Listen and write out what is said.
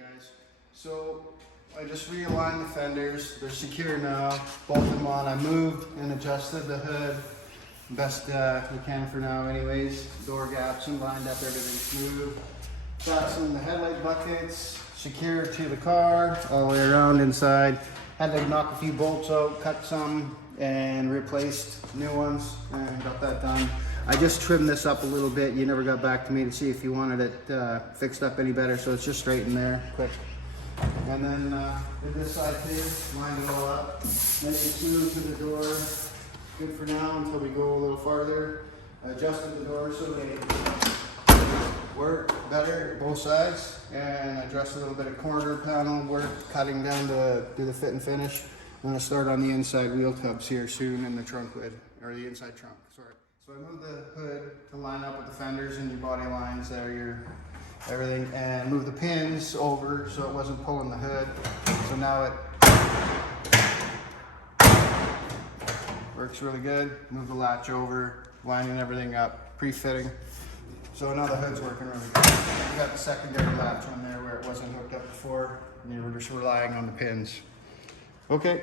Guys, so I just realigned the fenders. They're secure now, bolted them on. I moved and adjusted the hood best we can for now anyways. Door gaps and lined up everything smooth. Fastened the headlight buckets, secure to the car all the way around inside. Had to knock a few bolts out, cut some, and replaced new ones, and got that done. I just trimmed this up a little bit. You never got back to me to see if you wanted it fixed up any better, so it's just straight in there, quick. And then did this side too, lined it all up, nice and smooth to the door. Good for now until we go a little farther. I adjusted the door so they work better both sides, and I addressed a little bit of corner panel work, cutting down to do the fit and finish. I'm gonna start on the inside wheel tubs here soon in the trunk lid, or the inside trunk, sorry. So I moved the hood to line up with the fenders and your body lines there, your everything, and moved the pins over so it wasn't pulling the hood. So now it works really good. Move the latch over, lining everything up, pre-fitting. So now the hood's working really good. We got the secondary latch on there where it wasn't hooked up before, and you were just relying on the pins. Okay.